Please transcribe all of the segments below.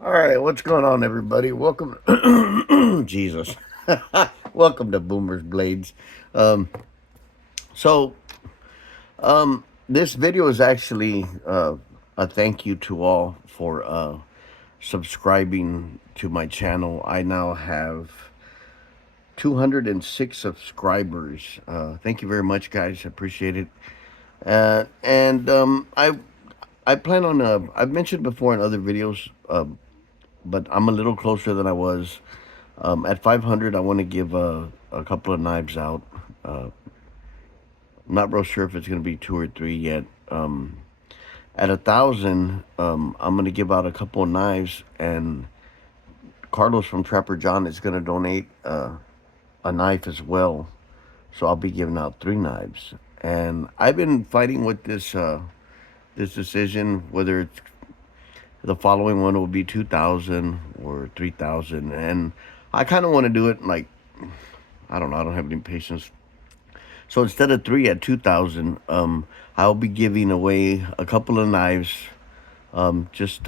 All right, what's going on, everybody? Welcome, Jesus. Welcome to Boomer's Blades. Um, so, this video is actually a thank you to all for subscribing to my channel. I now have 206 subscribers. Thank you very much, guys. I appreciate it. And I plan on. I've mentioned before in other videos, but I'm a little closer than I was. At 500, I want to give a couple of knives out. Uh, I'm not real sure if it's going to be two or three yet. At 1,000, I'm going to give out a couple of knives, and Carlos from Trapper John is going to donate a knife as well. So I'll be giving out three knives. And I've been fighting with this decision whether it's the following one will be 2,000 or 3,000, and I kind of want to do it like I don't know. I don't have any patience. So instead of three at 2,000, I'll be giving away a couple of knives, just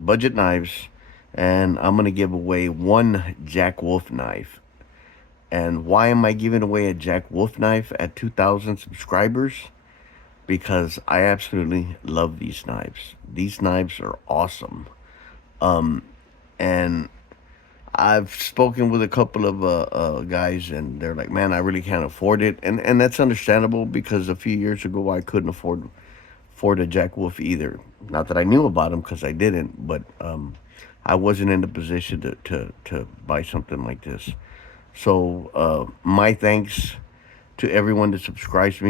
budget knives, and I'm gonna give away one Jack Wolf knife. And why am I giving away a Jack Wolf knife at 2,000 subscribers? Because I absolutely love these knives. These knives are awesome. And I've spoken with a couple of guys, and they're like, "Man, I really can't afford it," and that's understandable because a few years ago I couldn't afford a Jack Wolf either. Not that I knew about them because I didn't, but I wasn't in the position to buy something like this. So my thanks to everyone that subscribes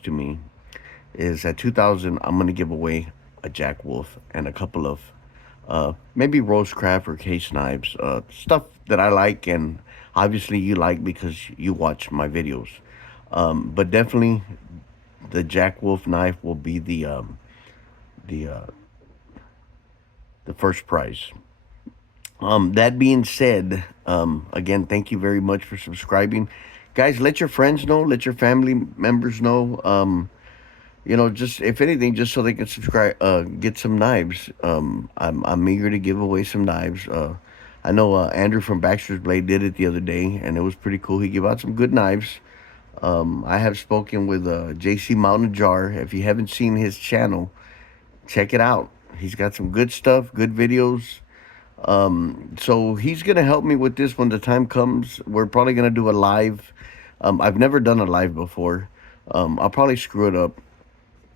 to me is at 2,000. I'm gonna give away a Jack Wolf and a couple of maybe Rosecraft or case knives, stuff that I like and obviously you like because you watch my videos. But definitely the Jack Wolf knife will be the uh, the first prize. That being said, again, thank you very much for subscribing, guys. Let your friends know, let your family members know. Just if anything, just so they can subscribe, get some knives. I'm eager to give away some knives. I know Andrew from Baxter's Blade did it the other day, and it was pretty cool. He gave out some good knives. I have spoken with JC Mountain Jar. If you haven't seen his channel, check it out. He's got some good stuff, good videos. So he's gonna help me with this when the time comes. We're probably gonna do a live. I've never done a live before. I'll probably screw it up,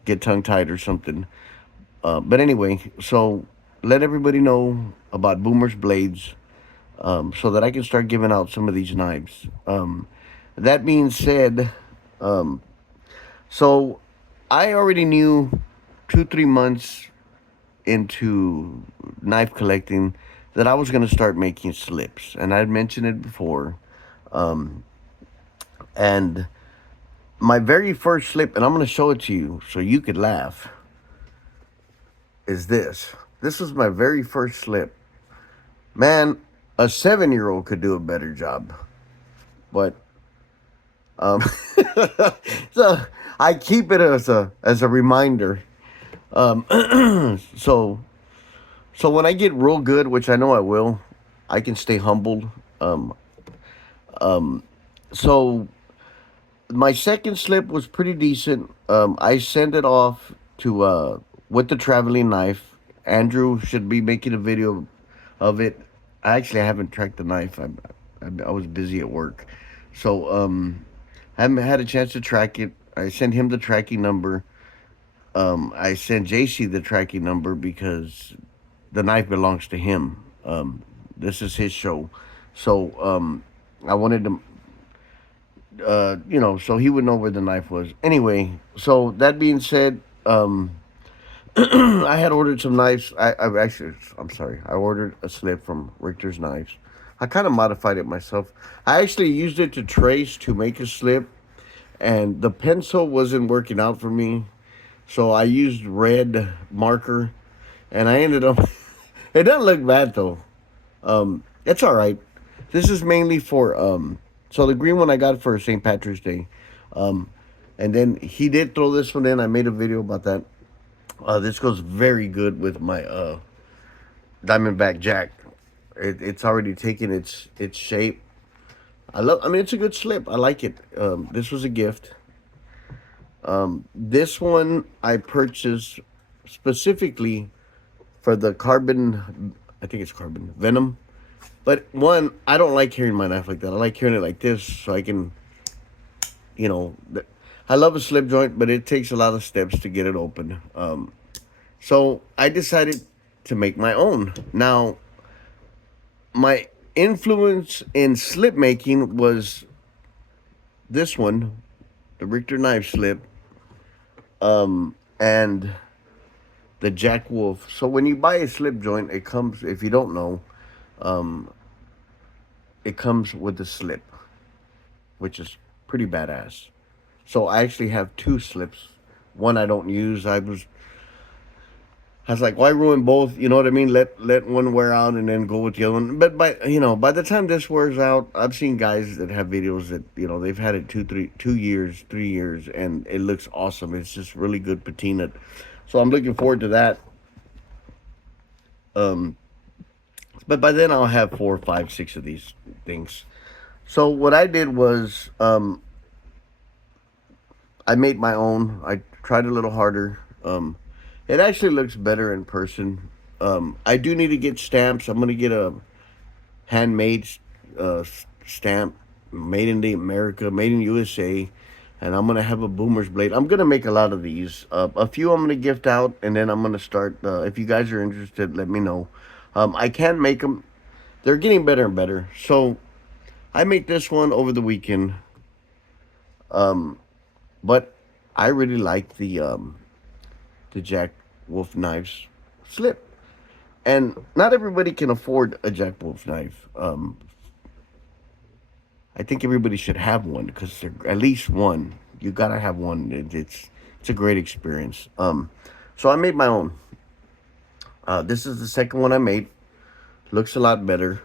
get tongue tied or something. But anyway, so let everybody know about Boomer's Blades, so that I can start giving out some of these knives. That being said, so I already knew 2, 3 months into knife collecting that I was going to start making slips. And I'd mentioned it before. And my very first slip, and I'm going to show it to you so you could laugh, is this. This was my very first slip. Man, a 7-year-old could do a better job. But um, so I keep it as a reminder. So when I get real good, which I know I will, I can stay humbled. So my second slip was pretty decent. I sent it off to with the traveling knife. Andrew should be making a video of it. I haven't tracked the knife. I was busy at work, so I haven't had a chance to track it. I sent him the tracking number. I sent JC the tracking number because the knife belongs to him. This is his show, so I wanted to so he would know where the knife was. Anyway, so that being said, I had ordered some knives. I'm sorry, I ordered a slip from Richter's Knives. I kind of modified it myself. I actually used it to trace to make a slip, and the pencil wasn't working out for me, so I used red marker, and I ended up. It doesn't look bad though. It's all right. This is mainly for So the green one I got for St. Patrick's Day, um, and then he did throw this one in. I made a video about that. This goes very good with my Diamondback Jack. It's already taken its shape. I mean, it's a good slip. I like it. This was a gift. This one I purchased specifically for the carbon. I think it's carbon venom. But one, I don't like carrying my knife like that. I like carrying it like this, so I can, you know, I love a slip joint, but it takes a lot of steps to get it open. So I decided to make my own. Now, my influence in slip making was this one, the Richter knife slip, and the Jack Wolf. So when you buy a slip joint, it comes, if you don't know, it comes with the slip, which is pretty badass. So I actually have two slips. One I don't use. I was like, why ruin both? You know what I mean? Let one wear out and then go with the other one. But by the time this wears out, I've seen guys that have videos that they've had it 2 years, 3 years, and it looks awesome. It's just really good patina. So I'm looking forward to that. Um, but by then I'll have four, five, six of these things. So what I did was I made my own. I tried a little harder. It actually looks better in person. I do need to get stamps. I'm gonna get a handmade stamp, made in the America, made in USA, and I'm gonna have a Boomer's blade. I'm gonna make a lot of these. A few I'm gonna gift out, and then I'm gonna start. If you guys are interested, let me know. I can make them. They're getting better and better. So I made this one over the weekend, but I really like the Jack Wolf knives slip. And not everybody can afford a Jack Wolf knife. I think everybody should have one because at least one. You gotta have one. It's a great experience. So I made my own. This is the second one I made. Looks a lot better.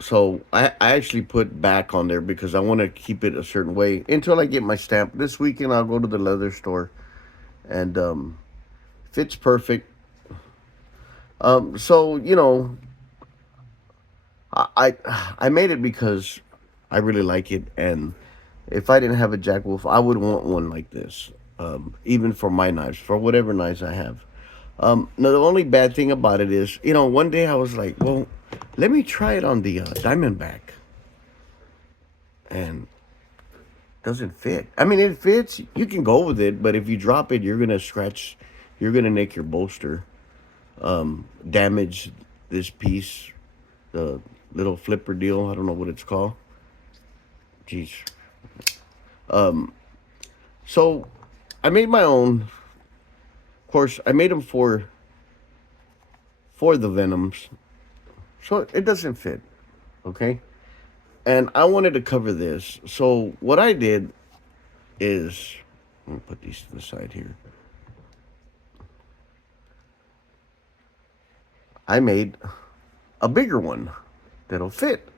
So I actually put back on there because I want to keep it a certain way until I get my stamp. This weekend I'll go to the leather store and fits perfect. So I made it because I really like it, and if I didn't have a Jack Wolf, I would want one like this. Even for my knives, for whatever knives I have. Now the only bad thing about it is, one day I was like, well, let me try it on the Diamondback, and doesn't fit. I mean, it fits. You can go with it, but if you drop it, you're gonna scratch. You're gonna nick your bolster, damage this piece, the little flipper deal. I don't know what it's called. Jeez. So I made my own. Of course, I made them for the Venoms, so it doesn't fit. Okay, and I wanted to cover this. So what I did is, I'm gonna put these to the side here. I made a bigger one that'll fit.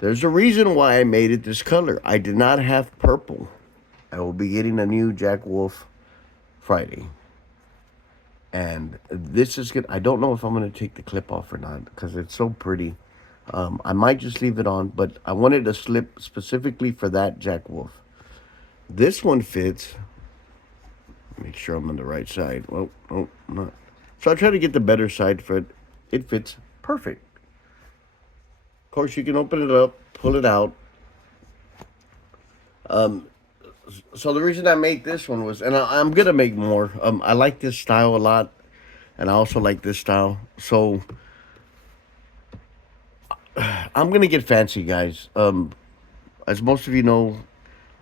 There's a reason why I made it this color. I did not have purple. I will be getting a new Jack Wolf Friday. And this is good. I don't know if I'm going to take the clip off or not because it's so pretty. I might just leave it on, but I wanted a slip specifically for that Jack Wolf. This one fits. Make sure I'm on the right side. Well, oh, I'm not. So I try to get the better side for it. It fits perfect. Of course, you can open it up, pull it out. So the reason I made this one was, and I'm gonna make more. I like this style a lot, and I also like this style. So I'm gonna get fancy, guys. As most of you know,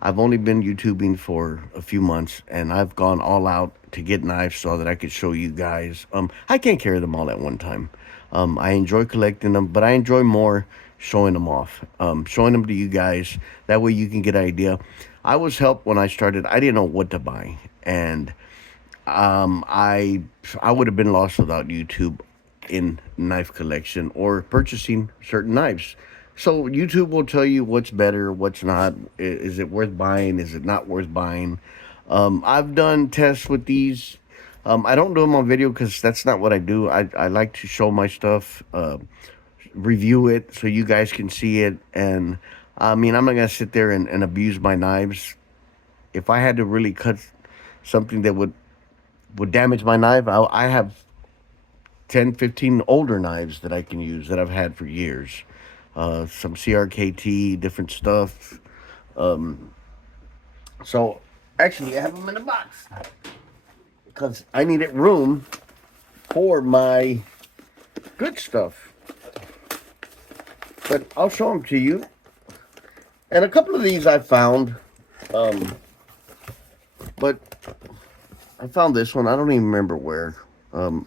I've only been YouTubing for a few months, and I've gone all out to get knives so that I could show you guys. I can't carry them all at one time. I enjoy collecting them, but I enjoy more showing them off, showing them to you guys. That way you can get an idea. I was helped when I started. I didn't know what to buy, and I would have been lost without YouTube in knife collection or purchasing certain knives. So YouTube will tell you what's better, what's not. Is it worth buying? Is it not worth buying? I've done tests with these. I don't do them on video because that's not what I do. I like to show my stuff, review it so you guys can see it. And I mean, I'm not going to sit there and abuse my knives. If I had to really cut something that would damage my knife, I have 10, 15 older knives that I can use that I've had for years. Some CRKT, different stuff. Um, so actually, I have them in a box because I needed room for my good stuff. But I'll show them to you. And a couple of these I found, um, but I found this one. I don't even remember where.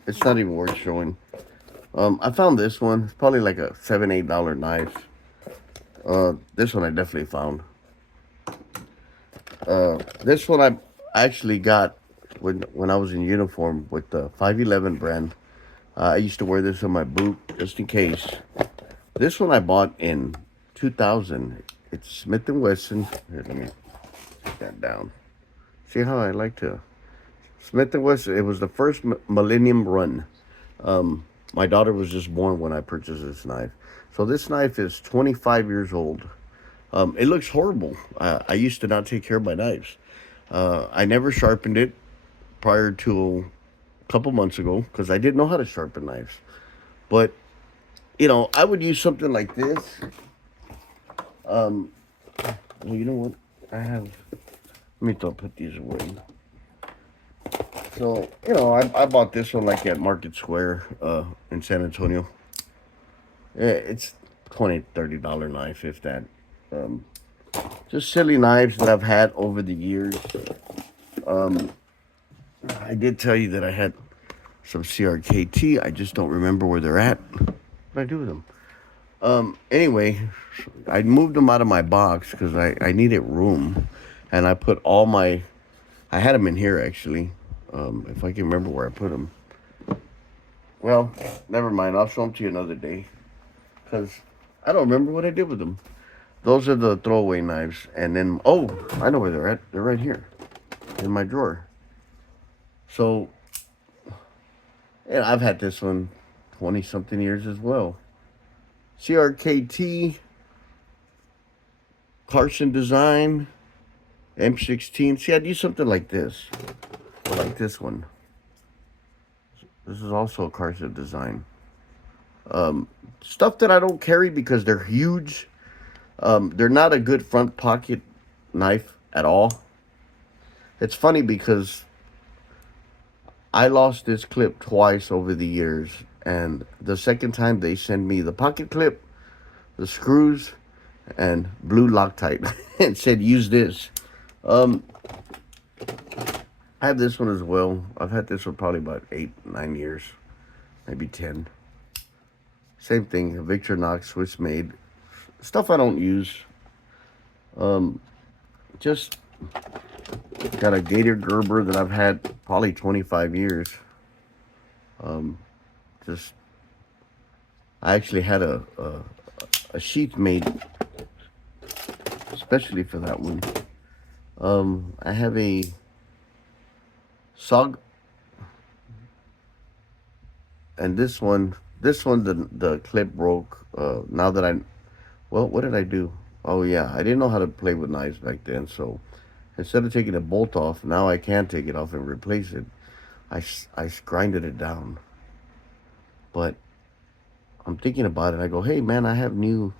It's not even worth showing. I found this one. It's probably like a $7, $8 knife. This one I definitely found. This one I actually got when I was in uniform with the 511 brand. I used to wear this on my boot just in case. This one I bought in 2000. It's Smith & Wesson. Here, let me take that down. See how I like to... Smith & Wesson, it was the first Millennium Run. My daughter was just born when I purchased this knife. So this knife is 25 years old. It looks horrible. I used to not take care of my knives. I never sharpened it prior to a couple months ago because I didn't know how to sharpen knives. But, you know, I would use something like this. Well, you know what? Let me put these away. So, you know, I bought this one like at Market Square in San Antonio. It's $20, $30 knife, if that. Just silly knives that I've had over the years. I did tell you that I had some CRKT. I just don't remember where they're at. What did I do with them? Anyway, I moved them out of my box because I needed room. And I put all my... I had them in here, actually. If I can remember where I put them. Well, never mind. I'll show them to you another day. Because I don't remember what I did with them. Those are the throwaway knives. And then, oh, I know where they're at. They're right here in my drawer. So, yeah, I've had this one 20-something years as well. CRKT, Carson Design, M16. See, I do something like this. Or like this one. This is also a Carson Design. Stuff that I don't carry because they're huge. They're not a good front pocket knife at all. It's funny because I lost this clip twice over the years. And the second time they sent me the pocket clip, the screws, and blue Loctite. And said, use this. I have this one as well. I've had this one probably about 8, 9 years. Maybe 10. Same thing, a Victorinox Swiss made. Stuff I don't use. Just got a Gator Gerber that I've had probably 25 years. Just I actually had a sheath made especially for that one. I have a SOG, and this one the clip broke. Now that well, what did I do? Oh yeah, I didn't know how to play with knives back then, so instead of taking the bolt off, now I can take it off and replace it. I grinded it down. But I'm thinking about it. I go, hey man, I have a new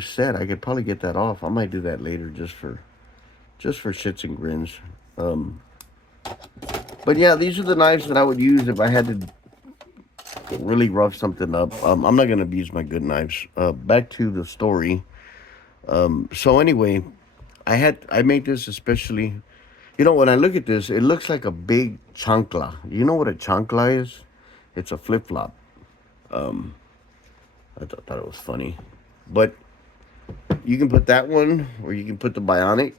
set. I could probably get that off. I might do that later just for shits and grins. But yeah, these are the knives that I would use if I had to really rough something up. I'm not gonna abuse my good knives. Back to the story. So anyway, I made this especially. You know, when I look at this, it looks like a big chancla. You know what a chancla is? It's a flip flop. I thought it was funny, but you can put that one, or you can put the Bionic,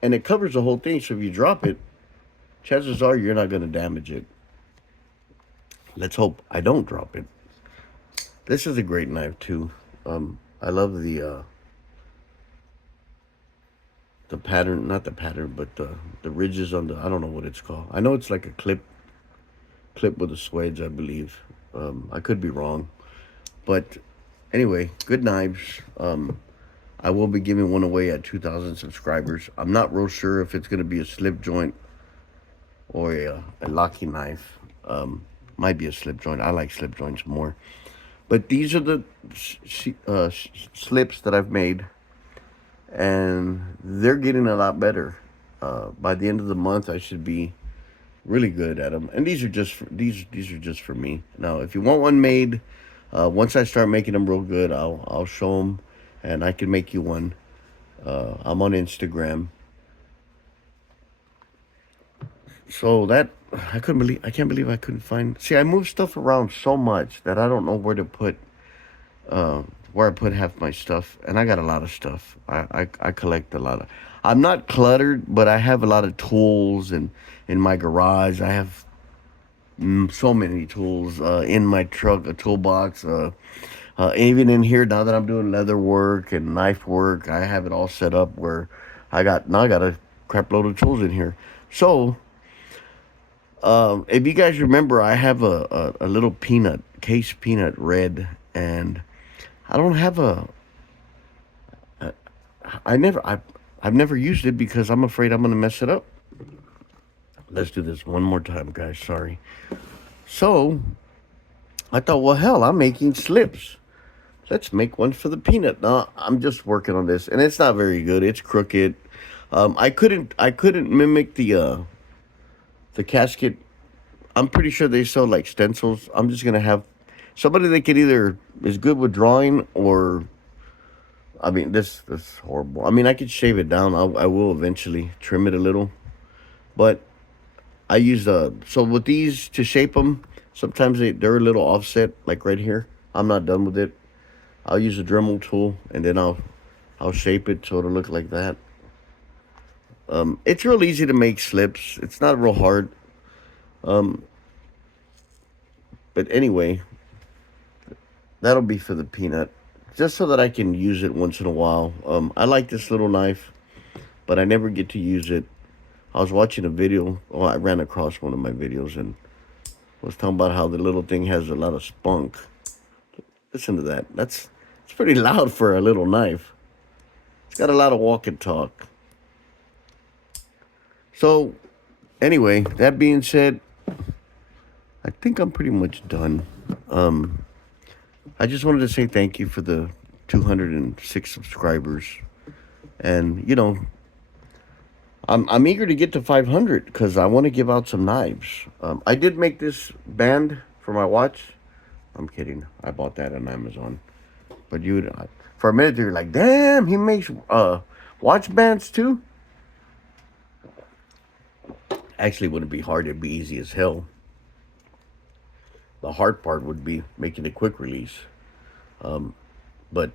and it covers the whole thing. So if you drop it, chances are you're not gonna damage it. Let's hope I don't drop it. This is a great knife too. I love the the pattern, not the pattern, but the ridges on the, I don't know what it's called. I know it's like a clip with a swedge, I believe. I could be wrong, but anyway, good knives. I will be giving one away at 2,000 subscribers. I'm not real sure if it's gonna be a slip joint or a locking knife. Might be a slip joint. I like slip joints more. But these are the slips that I've made, and they're getting a lot better. By the end of the month, I should be really good at them. And these are just these are just for me. Now, if you want one made, once I start making them real good, I'll show them, and I can make you one. I'm on Instagram. So that I can't believe I couldn't find. See, I move stuff around so much that I don't know uh, where I put half my stuff, and I got a lot of stuff. I collect a lot of. I'm not cluttered, but I have a lot of tools, and in my garage I have so many tools. In my truck, a toolbox. Even in here, now that I'm doing leather work and knife work, I have it all set up where I got a crap load of tools in here. So if you guys remember, I have a little peanut case peanut red, and I don't have a I never I've never used it because I'm afraid I'm gonna mess it up. Let's do this one more time, guys. Sorry. So I thought, well, hell, I'm making slips. Let's make one for the peanut. Now I'm just working on this, and it's not very good. It's crooked. I couldn't mimic the casket. I'm pretty sure they sell like stencils. I'm just gonna have somebody that could either is good with drawing or I mean this is horrible. I mean I could shave it down. I will eventually trim it a little, but I use so with these to shape them. Sometimes they're a little offset, like right here. I'm not done with it. I'll use a Dremel tool and then I'll shape it so it'll look like that. It's real easy to make slips. It's not real hard. Um, but anyway, that'll be for the peanut, just so that I can use it once in a while. I like this little knife, but I never get to use it. I was watching a video. Well, I ran across one of my videos and was talking about how the little thing has a lot of spunk. Listen to that. It's pretty loud for a little knife. It's got a lot of walk and talk. So, anyway, that being said, I think I'm pretty much done. Um, I just wanted to say thank you for the 206 subscribers, and I'm eager to get to 500 because I want to give out some knives. I did make this band for my watch. I'm kidding. I bought that on Amazon. But for a minute, you're like, damn, he makes watch bands too. Actually, it wouldn't be hard. It'd be easy as hell. The hard part would be making a quick release. But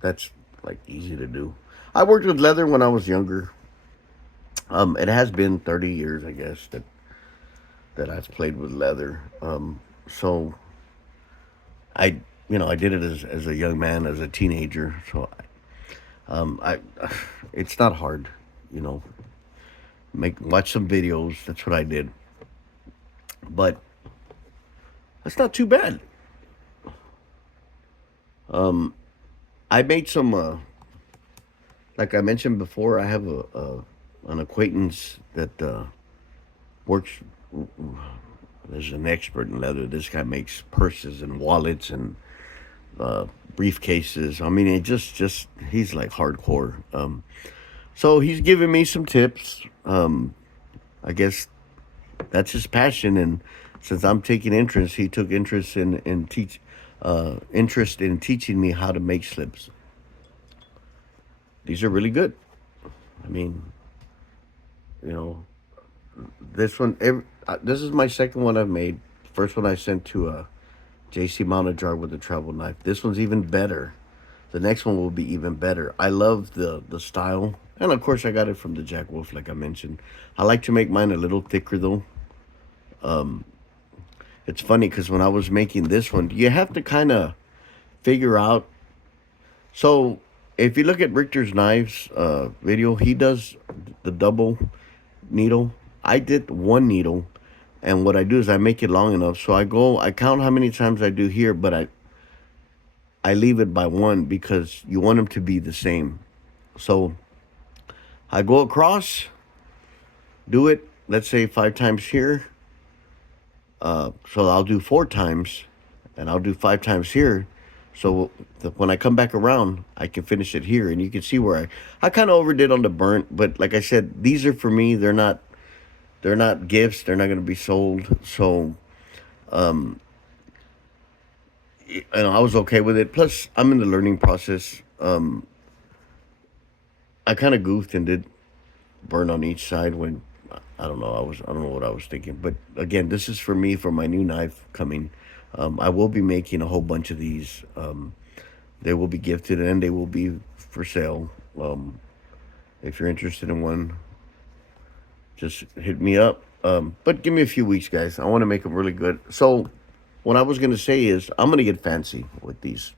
that's like easy to do. I worked with leather when I was younger. It has been 30 years, I guess, that I've played with leather. So I did it as a young man, as a teenager. So I it's not hard, you know. Watch some videos. That's what I did. But that's not too bad. Um, I made some. Like I mentioned before, I have an acquaintance that works. There's an expert in leather. This guy makes purses and wallets and uh, briefcases. I mean, it just he's like hardcore. So he's giving me some tips. I guess that's his passion, and since I'm taking interest, he took interest in teaching me how to make slips. These are really good. I mean, you know, this is my second one I've made. First one I sent to JC Mounted Jar with a travel knife. This one's even better. The next one will be even better. I love the style, and of course I got it from the Jack Wolf, like I mentioned. I like to make mine a little thicker though. Um, it's funny because when I was making this one, you have to kind of figure out. So if you look at Richter's knives video, he does the double needle. I did one needle, and what I do is I make it long enough. So I count how many times I do here, but I leave it by one because you want them to be the same. So I go across, do it, let's say 5 times here. So I'll do 4 times, and I'll do 5 times here. So when I come back around, I can finish it here, and you can see where I kind of overdid on the burnt. But like I said, these are for me. They're not gifts. They're not going to be sold. So I was okay with it. Plus, I'm in the learning process. I kind of goofed and did burn on each side when I don't know. I don't know what I was thinking. But again, this is for me for my new knife coming. I will be making a whole bunch of these. They will be gifted and they will be for sale. If you're interested in one, just hit me up. But give me a few weeks, guys. I want to make them really good. So, what I was gonna say is, I'm gonna get fancy with these.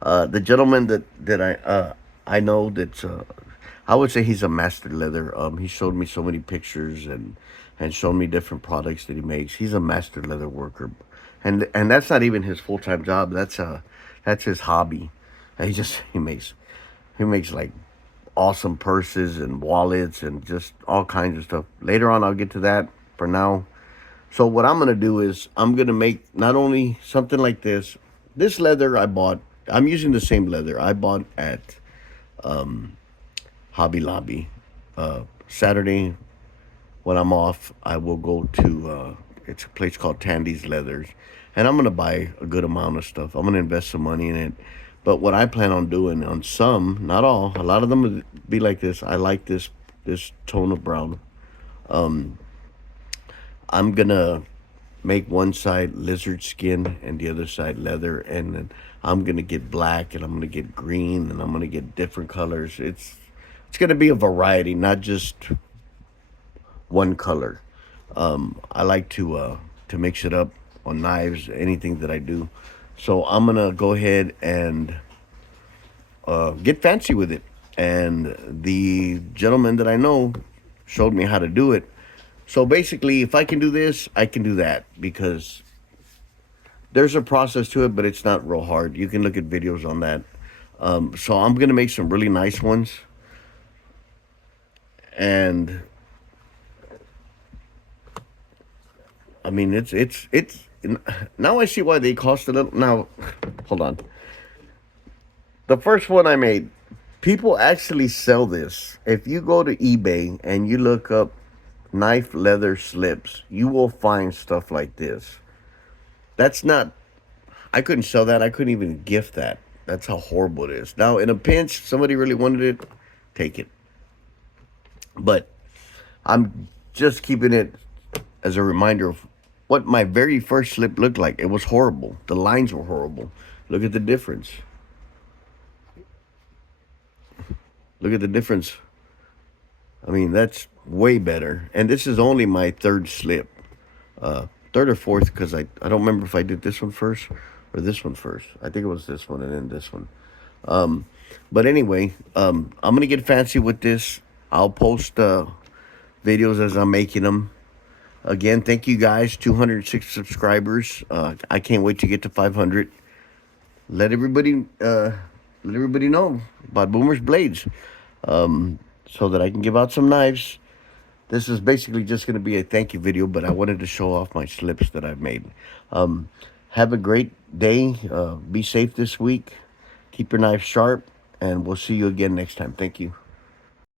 The gentleman that I know that I would say he's a master leather. He showed me so many pictures and showed me different products that he makes. He's a master leather worker, and that's not even his full time job. That's his hobby. And he makes like awesome purses and wallets and just all kinds of stuff. Later on, I'll get to that. For now, so what I'm gonna do is I'm gonna make not only something like this. This leather I bought. I'm using the same leather I bought at Hobby Lobby. Saturday when I'm off, I will go to it's a place called Tandy's Leathers, and I'm gonna buy a good amount of stuff. I'm gonna invest some money in it. But what I plan on doing on some, not all, a lot of them will be like this. I like this tone of brown. I'm gonna make one side lizard skin and the other side leather, and then I'm gonna get black and I'm gonna get green and I'm gonna get different colors. It's gonna be a variety, not just one color. I like to mix it up on knives, anything that I do. So I'm gonna go ahead and get fancy with it. And the gentleman that I know showed me how to do it. So basically, if I can do this, I can do that because there's a process to it, but it's not real hard. You can look at videos on that. So I'm gonna make some really nice ones, and I mean it's now I see why they cost a little. Now, hold on. The first one I made, people actually sell this. If you go to eBay and you look up knife leather slips, you will find stuff like this. That's not, I couldn't sell that. I couldn't even gift that. That's how horrible it is. Now, in a pinch, somebody really wanted it, take it. But I'm just keeping it as a reminder of what my very first slip looked like. It was horrible. The lines were horrible. Look at the difference. Look at the difference. I mean, that's way better. And this is only my third slip. Third or fourth, because I don't remember if I did this one first or this one first. I think it was this one and then this one. But anyway, I'm going to get fancy with this. I'll post videos as I'm making them. Again, thank you guys. 206 subscribers. I can't wait to get to 500. Let everybody know about Boomer's Blades, so that I can give out some knives. This is basically just going to be a thank you video, but I wanted to show off my slips that I've made. Have a great day. Be safe this week. Keep your knife sharp, and we'll see you again next time. Thank you.